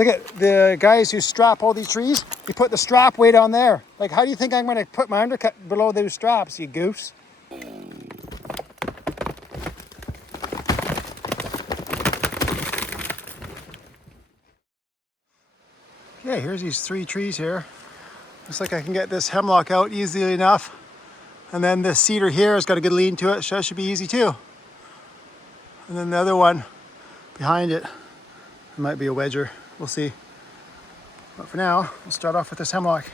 Look at the guys who strap all these trees. You put the strap way down there. Like, how do you think I'm going to put my undercut below those straps, you goose? Okay, here's these 3 trees here. Looks like I can get this hemlock out easily enough. And then this cedar here has got a good lean to it, so that should be easy too. And then the other one behind it, it might be a wedger. We'll see. But for now, we'll start off with this hemlock.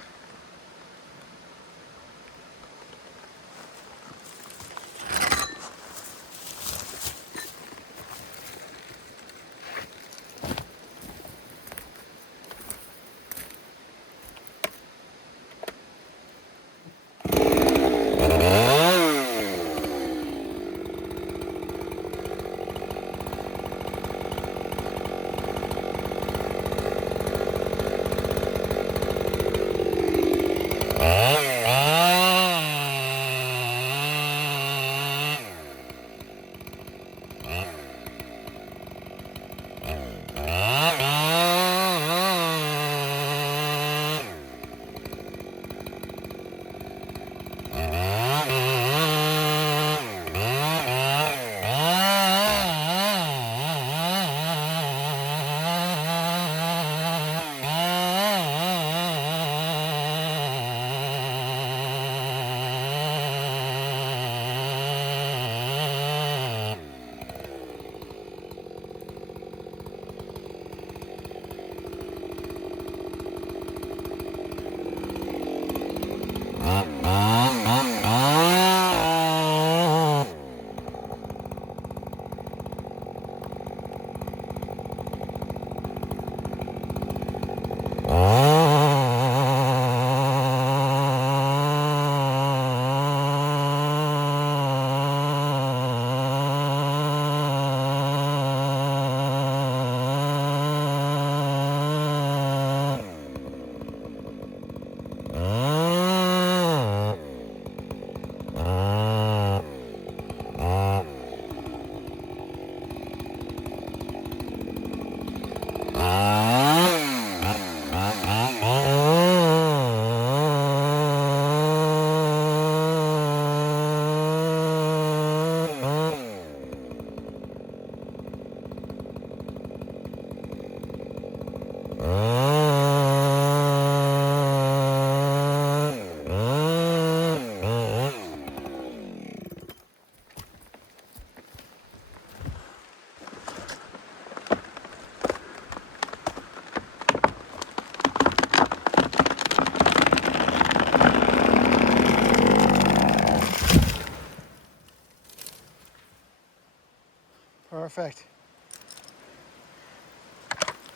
Perfect.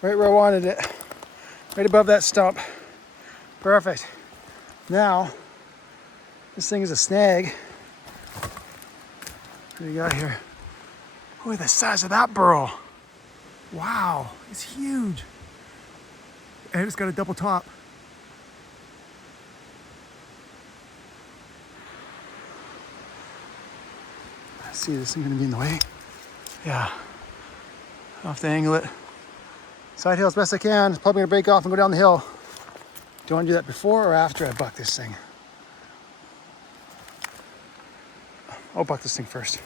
Right where I wanted it. Right above that stump. Perfect. Now, this thing is a snag. What do we got here? Look at the size of that burl. Wow, it's huge. And it's got a double top. Let's see, this thing gonna be in the way? Yeah, I'll have to angle it. Side hill as best I can. It's probably gonna break off and go down the hill. Do you wanna do that before or after I buck this thing? I'll buck this thing first.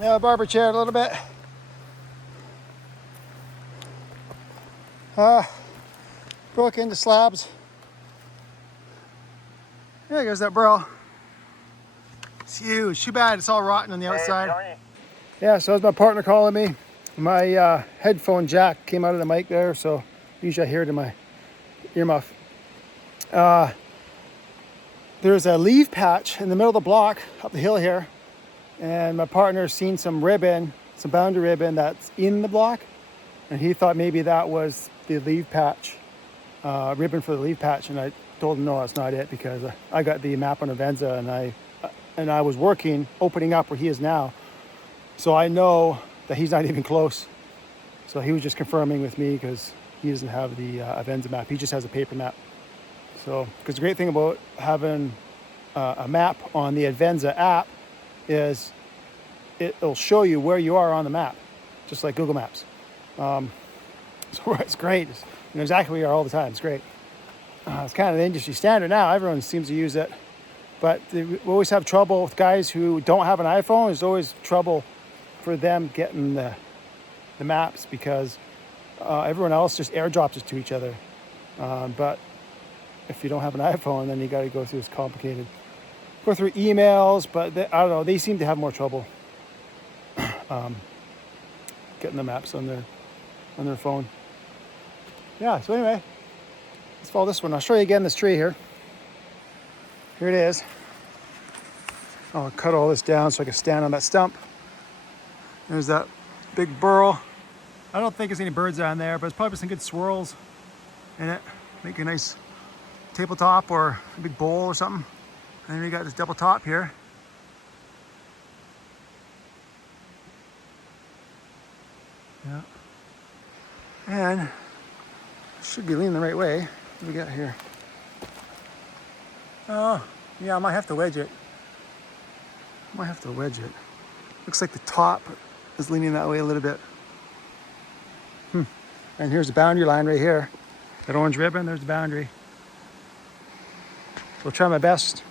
Yeah, barber chair a little bit. Broke into slabs. There goes that burl. It's huge. Too bad it's all rotten on the outside. Yeah, so that's my partner calling me. My headphone jack came out of the mic there, so usually I hear it in my earmuff. There's a leaf patch in the middle of the block up the hill here, and my partner's seen some ribbon, some boundary ribbon that's in the block, and he thought maybe that was the leaf patch, ribbon for the leaf patch, and I told him no, that's not it, because I got the map on Avenza, and I was working, opening up where he is now, so I know that he's not even close. So he was just confirming with me because he doesn't have the Avenza map, he just has a paper map. So, because the great thing about having a map on the Avenza app is it'll show you where you are on the map, just like Google Maps. So it's great. You know exactly where you are all the time. It's great. It's kind of the industry standard now. Everyone seems to use it. But we always have trouble with guys who don't have an iPhone. There's always trouble for them getting the maps because everyone else just airdrops it to each other. But if you don't have an iPhone, then you got to go through this complicated, go through emails, but I don't know, they seem to have more trouble getting the maps on their phone. Yeah, so anyway, let's follow this one. I'll show you again this tree here. Here it is. I'll cut all this down so I can stand on that stump. There's that big burl. I don't think there's any birds on there, but it's probably some good swirls in it. Make a nice tabletop or a big bowl or something. And then we got this double top here. Yeah. And should be leaning the right way. What do we got here? Oh, yeah, I might have to wedge it. Looks like the top is leaning that way a little bit. And here's the boundary line right here. That orange ribbon, there's the boundary. So I'll try my best.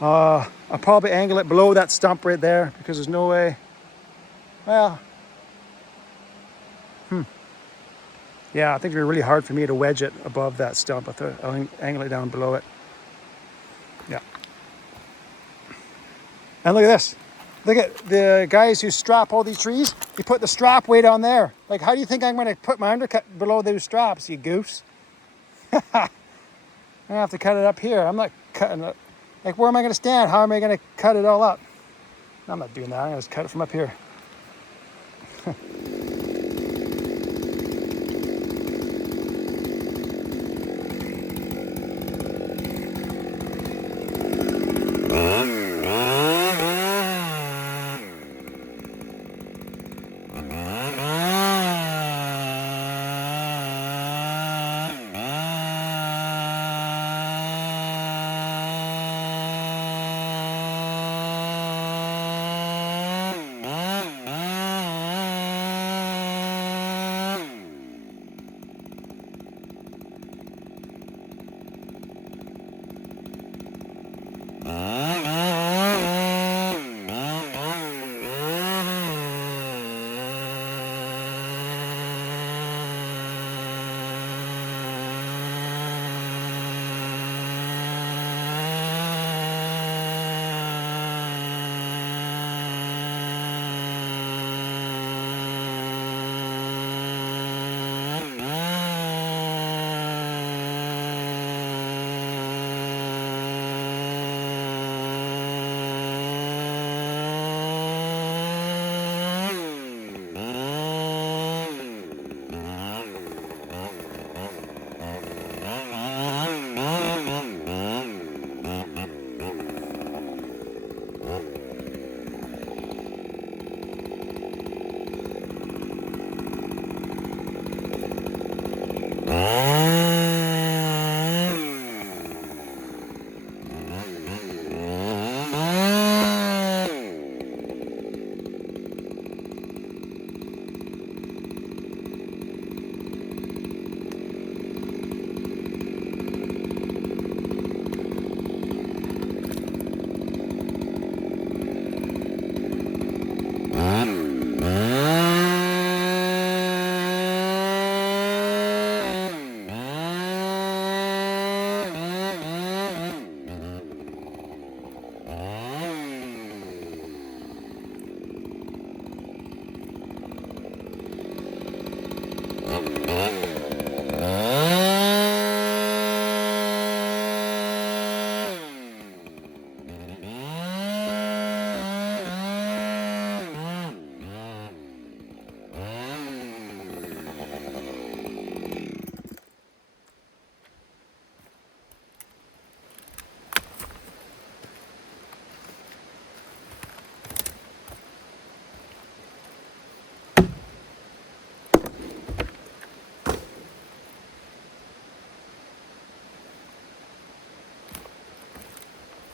I'll probably angle it below that stump right there because there's no way. Well, yeah, I think it'd be really hard for me to wedge it above that stump. I'll angle it down below it. Yeah. And look at this. Look at the guys who strap all these trees. You put the strap way down there. Like, how do you think I'm going to put my undercut below those straps, you goose? I'm going to have to cut it up here. I'm not cutting it. Like, where am I going to stand? How am I going to cut it all up? I'm not doing that. I'm going to just cut it from up here.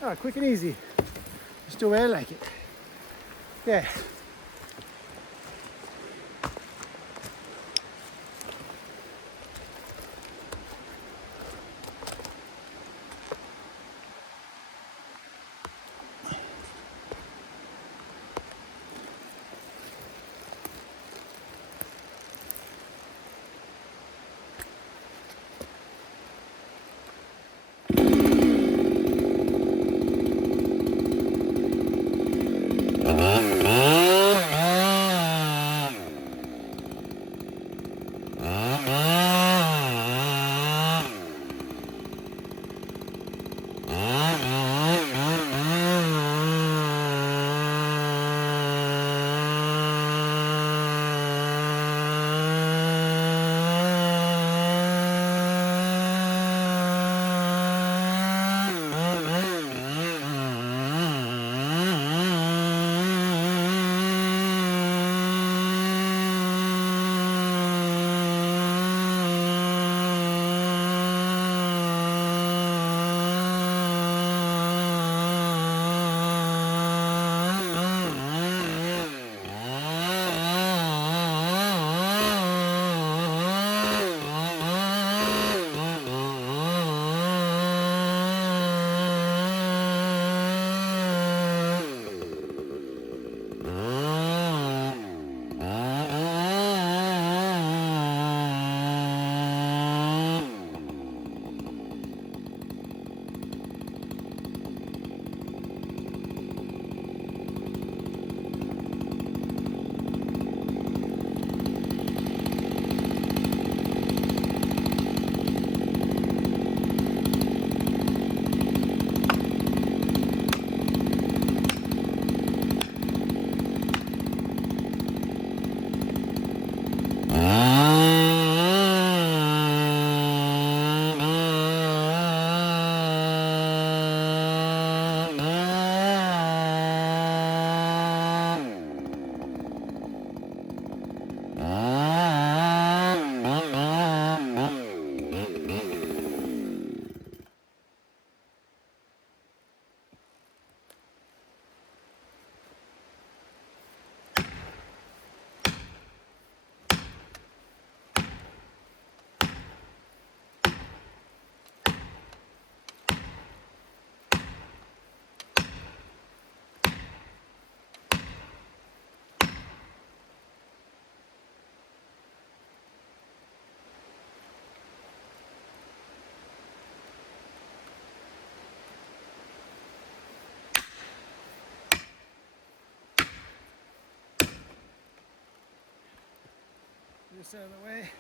Oh, quick and easy. Just the way I like it. Yeah. This out of the way.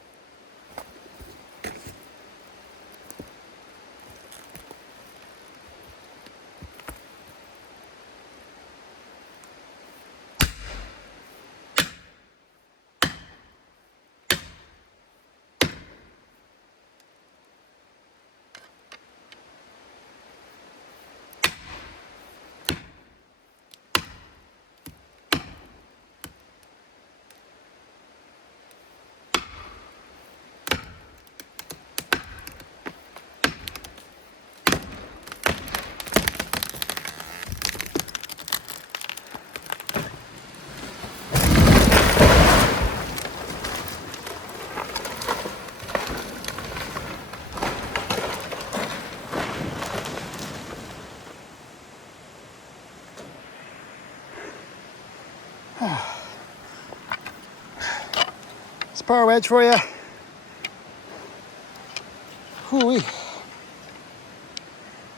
It's a PowerWedge for you. Hooey.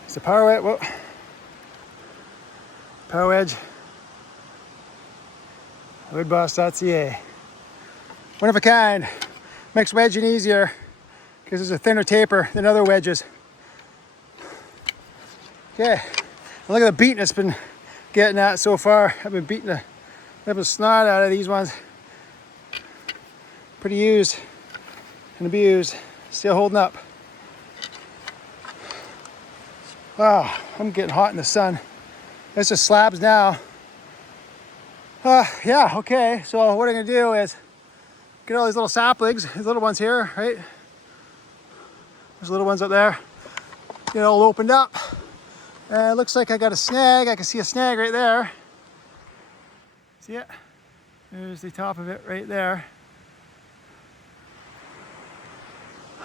It's a PowerWedge. Whoa. PowerWedge. Woodboss.ca. One of a kind. Makes wedging easier because there's a thinner taper than other wedges. Okay, and look at the beating it's been getting at so far. I've been beating the snot out of these ones. Pretty used and abused. Still holding up. Wow, I'm getting hot in the sun. This is slabs now. Yeah, okay, so what I'm gonna do is get all these little saplings, these little ones here, right? There's little ones up there. Get it all opened up. And it looks like I got a snag. I can see a snag right there. See it? There's the top of it right there.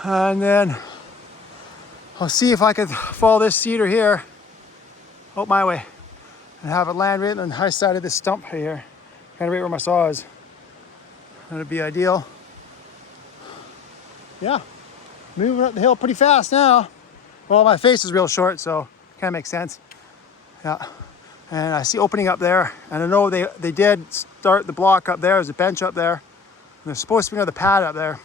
And then I'll see if I could follow this cedar here out my way and have it land right on the high side of this stump right here. Kind of right where my saw is. That'd be ideal. Yeah, moving up the hill pretty fast now. Well, my face is real short, so kind of makes sense. Yeah, and I see opening up there, and I know they did start the block up there. There's a bench up there, and there's supposed to be another pad up there.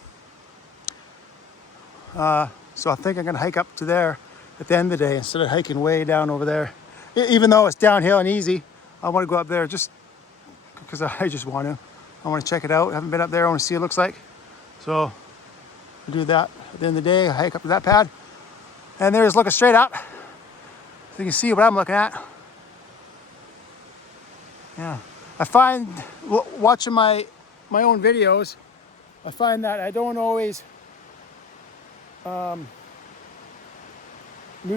So I think I'm gonna hike up to there at the end of the day instead of hiking way down over there. Even though it's downhill and easy, I want to go up there just because I just want to. I want to check it out. I haven't been up there. I want to see what it looks like. So I'll do that at the end of the day. I hike up to that pad, and there's looking straight up. So you can see what I'm looking at. Yeah, I find watching my own videos, I find that I don't always move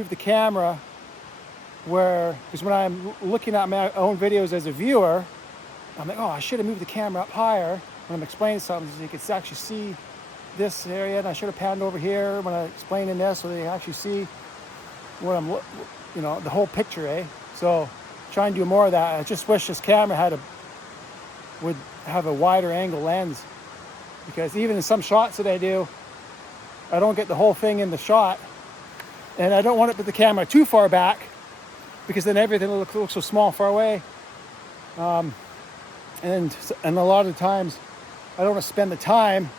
the camera because when I'm looking at my own videos as a viewer, I'm like, oh, I should have moved the camera up higher when I'm explaining something so you can actually see this area, and I should have panned over here when I'm explaining this so they actually see what I'm, the whole picture, eh? So try and do more of that. I just wish this camera would have a wider angle lens, because even in some shots that I do, I don't get the whole thing in the shot, and I don't want to put the camera too far back because then everything will look so small far away. And a lot of times I don't want to spend the time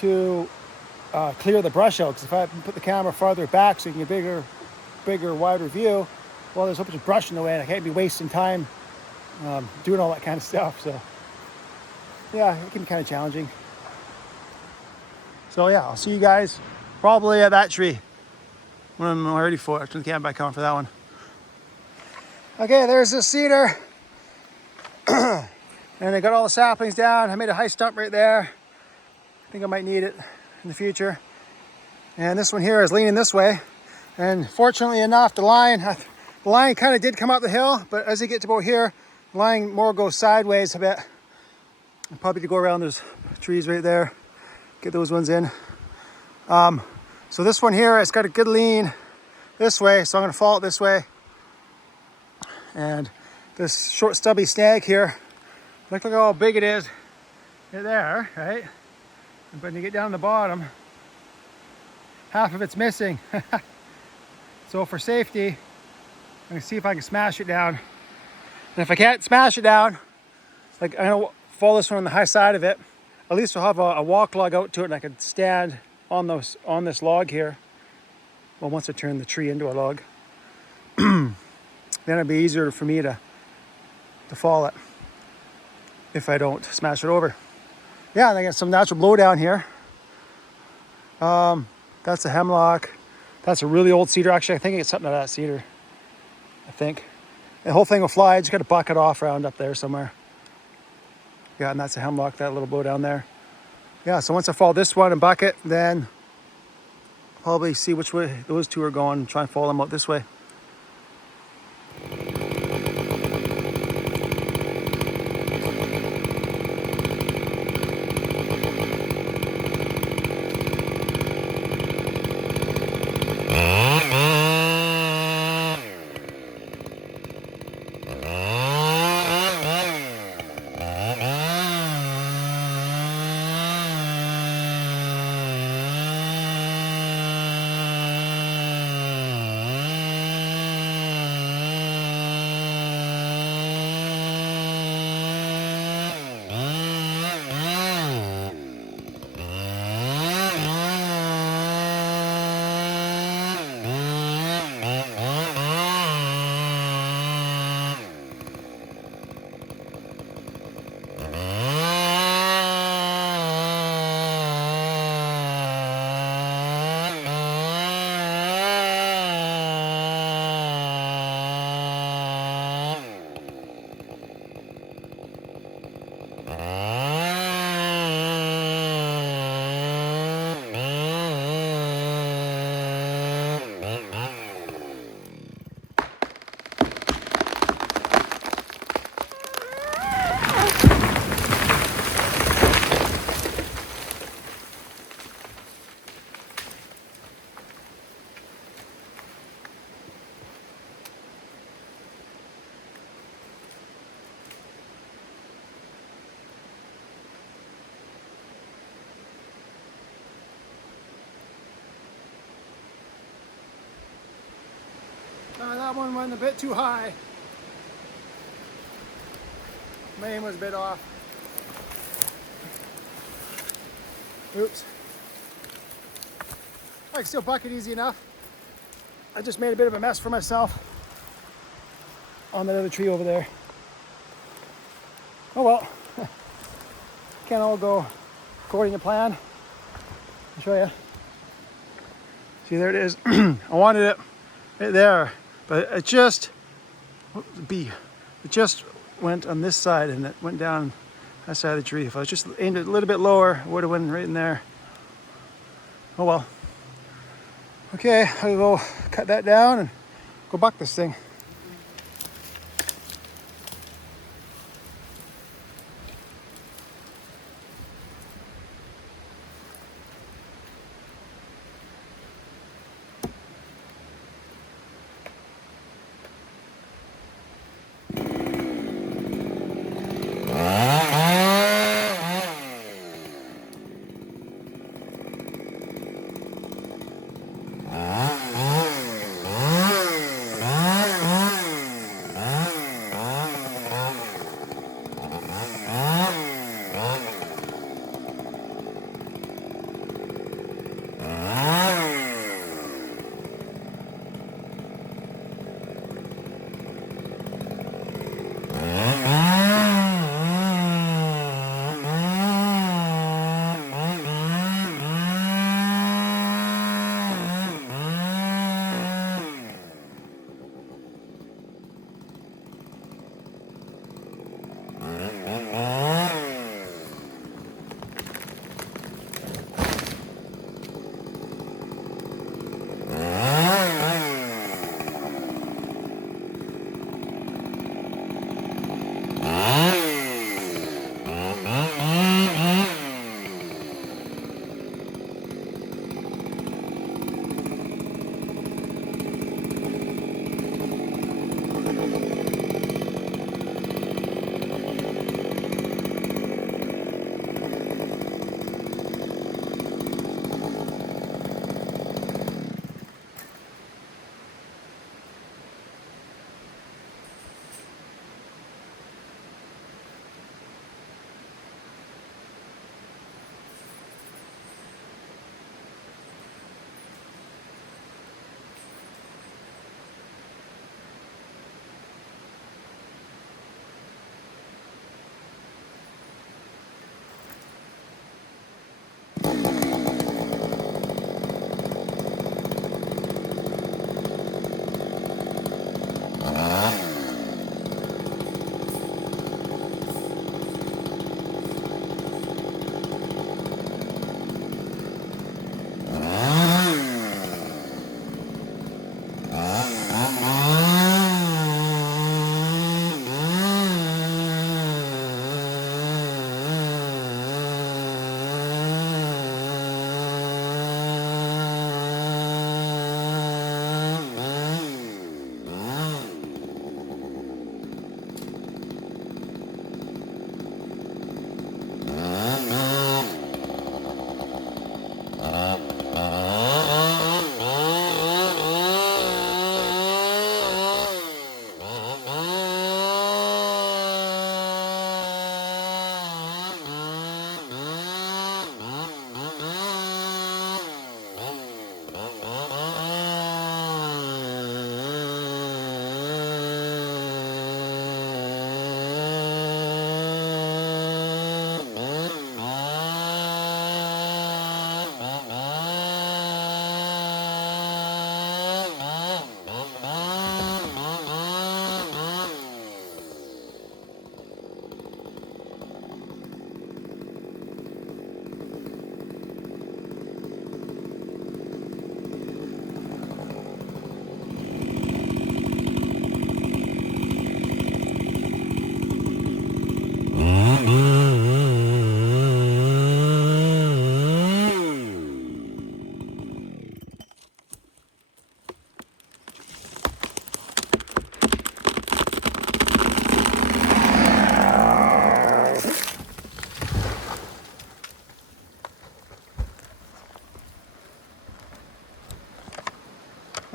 to clear the brush out, because if I put the camera farther back so you can get bigger, wider view, well, there's a bunch of brush in the way and I can't be wasting time doing all that kind of stuff. So yeah, it can be kind of challenging. So yeah, I'll see you guys probably at that tree when I'm ready for it. Turn the camera back on for that one. Okay, there's the cedar. And I got all the saplings down. I made a high stump right there. I think I might need it in the future. And this one here is leaning this way. And fortunately enough, the line kind of did come up the hill, but as you get to about here, the line more goes sideways a bit. I'll probably to go around those trees right there, get those ones in. So this one here, it's got a good lean this way, so I'm gonna follow it this way. And this short stubby snag here, look how big it is right there, right? But when you get down to the bottom, half of it's missing. So for safety, I'm gonna see if I can smash it down. And if I can't smash it down, I'm gonna follow this one on the high side of it. At least I'll have a walk log out to it, and I can stand on this log here. Well, once I turn the tree into a log, then it'd be easier for me to fall it if I don't smash it over. Yeah, and I got some natural blow down here. That's a hemlock. That's a really old cedar. Actually, I think it's something out of that cedar. I think. The whole thing will fly. I just got to buck it off around up there somewhere. Yeah, and that's a hemlock, that little blow down there. Yeah, so once I follow this one and buck it, then probably see which way those two are going and try and follow them out this way. That one went a bit too high. My aim was a bit off. Oops. I can still buck it easy enough. I just made a bit of a mess for myself on that other tree over there. Oh well. Can't all go according to plan. I'll show you. See, there it is. I wanted it right there, but it just went on this side and it went down that side of the tree. If I was just aimed it a little bit lower, it would have went right in there. Oh well. Okay, I'll go cut that down and go buck this thing.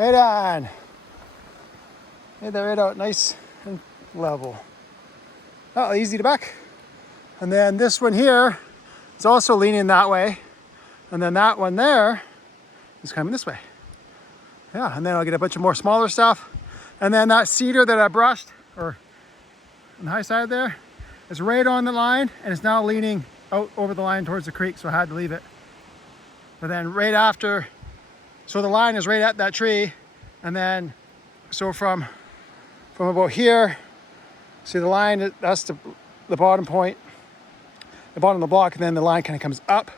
Right on. Made that right out nice and level. Oh, easy to back. And then this one here is also leaning that way. And then that one there is coming this way. Yeah, and then I'll get a bunch of more smaller stuff. And then that cedar that I brushed, or on the high side there, is right on the line and it's now leaning out over the line towards the creek, so I had to leave it. But then right after, so the line is right at that tree, and then, so from about here, see the line, that's the bottom point, the bottom of the block, and then the line kind of comes up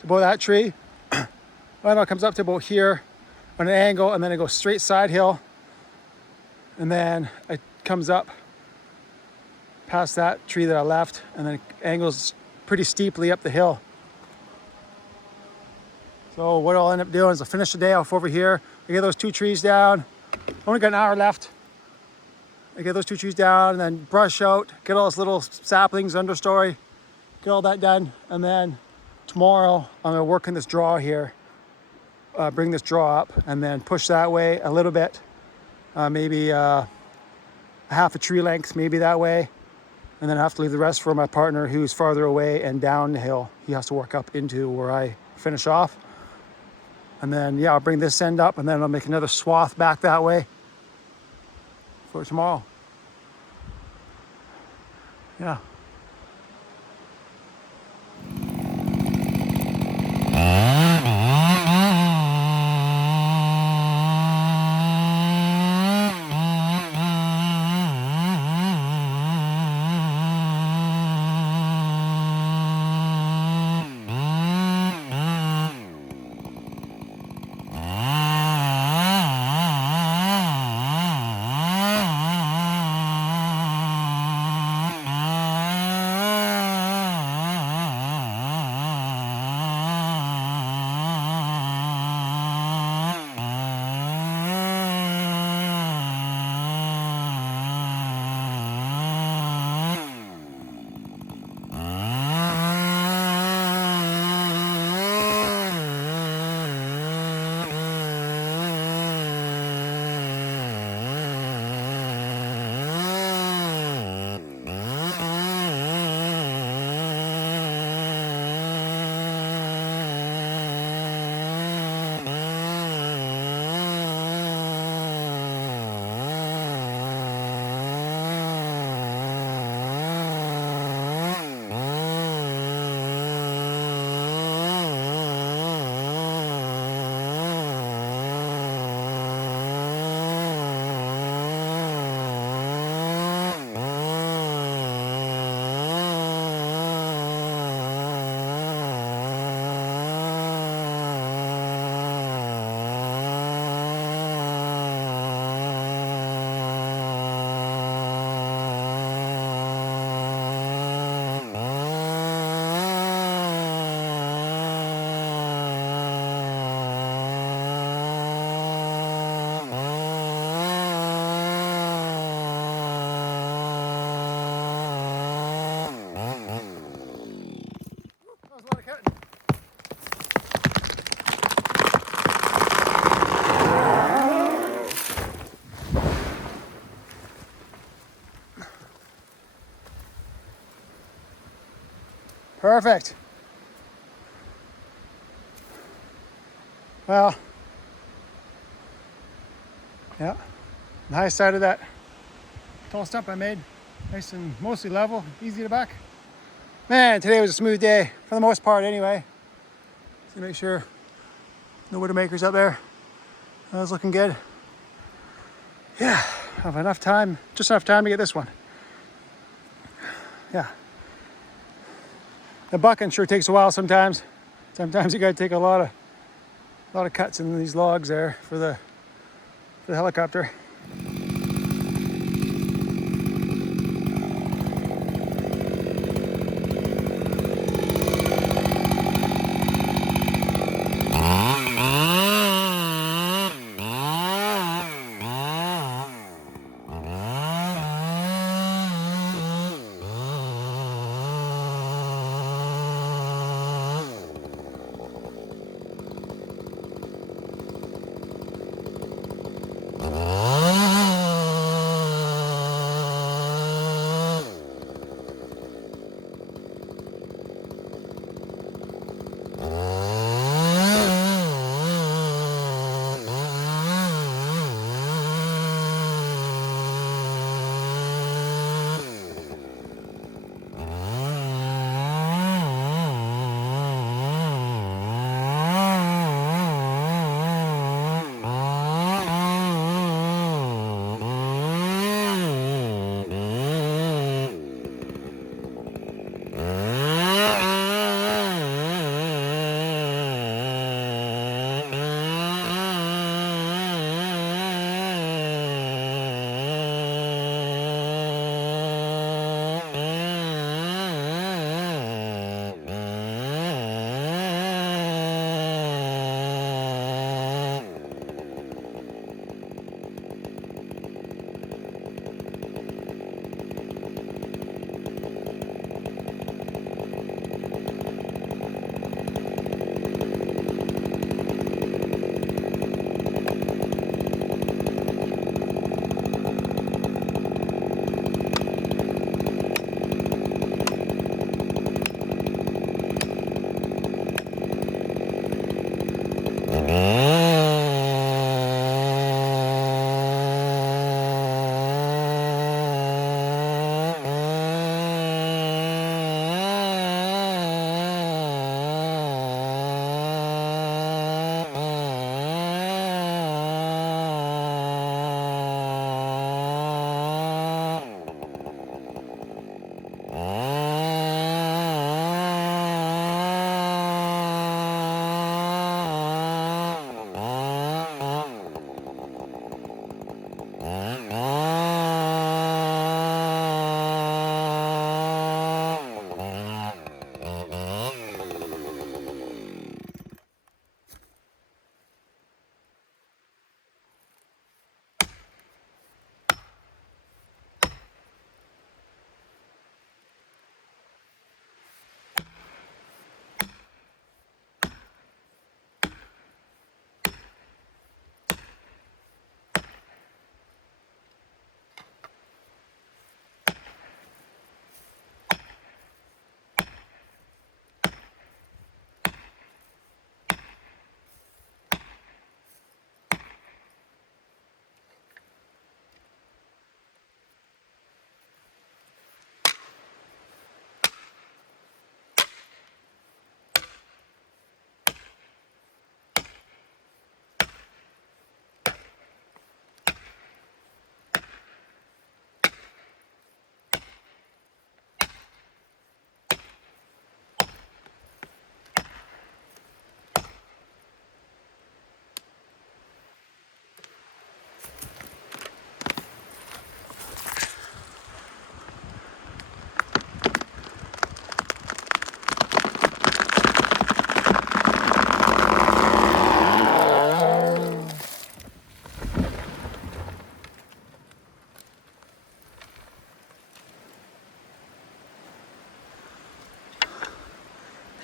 to about that tree. Well, it comes up to about here on an angle, and then it goes straight side hill, and then it comes up past that tree that I left, and then it angles pretty steeply up the hill. So what I'll end up doing is I'll finish the day off over here. I get those 2 trees down. Only got an hour left. I get those 2 trees down and then brush out, get all those little saplings, understory, get all that done. And then tomorrow I'm gonna work in this draw here, bring this draw up and then push that way a little bit, maybe a half a tree length, maybe that way. And then I have to leave the rest for my partner who's farther away and down the hill. He has to work up into where I finish off. And then, yeah, I'll bring this end up and then I'll make another swath back that way for tomorrow. Yeah. Perfect. Well, yeah, the high side of that tall stump I made, nice and mostly level, easy to back. Man, today was a smooth day, for the most part anyway. So make sure no widowmakers up there. That was looking good. Yeah, I have enough time, just enough time to get this one. Yeah. The bucking sure takes a while sometimes. Sometimes you gotta take a lot of cuts in these logs there for the helicopter.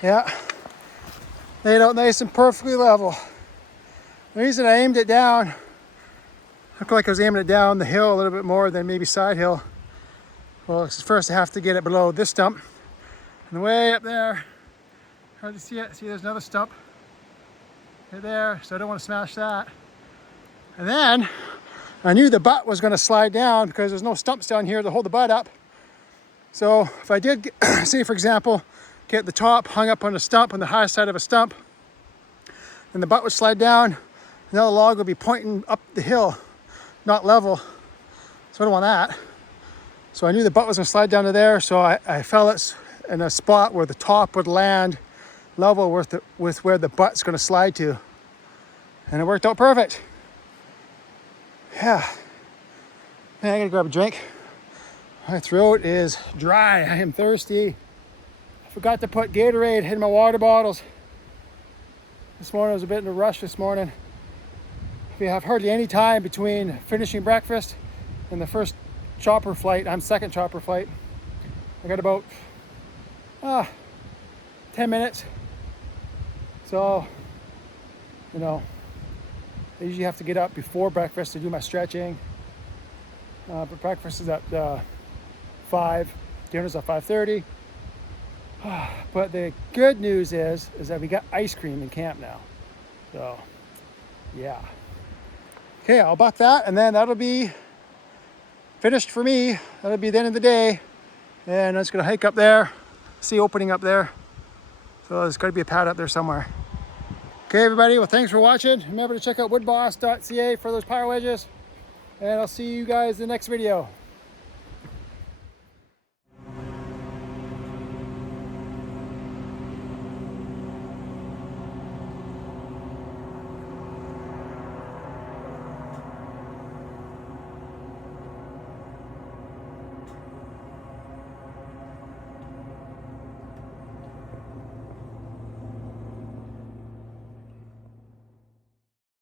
Yeah, laid out nice and perfectly level. The reason I aimed it down, looked like I was aiming it down the hill a little bit more than maybe side hill. Well, first I have to get it below this stump. And way up there, hard to see it. See, there's another stump right there, so I don't want to smash that. And then I knew the butt was going to slide down because there's no stumps down here to hold the butt up. So if I did, say for example, get the top hung up on a stump, on the high side of a stump, then the butt would slide down, and the other log would be pointing up the hill, not level. So I don't want that. So I knew the butt was going to slide down to there, so I fell it in a spot where the top would land level with where the butt's going to slide to. And it worked out perfect. Yeah. Man, I gotta grab a drink. My throat is dry. I am thirsty. I forgot to put Gatorade in my water bottles. This morning I was a bit in a rush this morning. We have hardly any time between finishing breakfast and the first chopper flight. I'm second chopper flight. I got about 10 minutes. So, you know, I usually have to get up before breakfast to do my stretching. But breakfast is at 5, dinner's at 5:30. But the good news is that we got ice cream in camp now. So, yeah. Okay, I'll buck that, and then that'll be finished for me. That'll be the end of the day. And I'm just gonna hike up there, see opening up there. So there's gotta be a pad up there somewhere. Okay, everybody, well, thanks for watching. Remember to check out woodboss.ca for those power wedges. And I'll see you guys in the next video.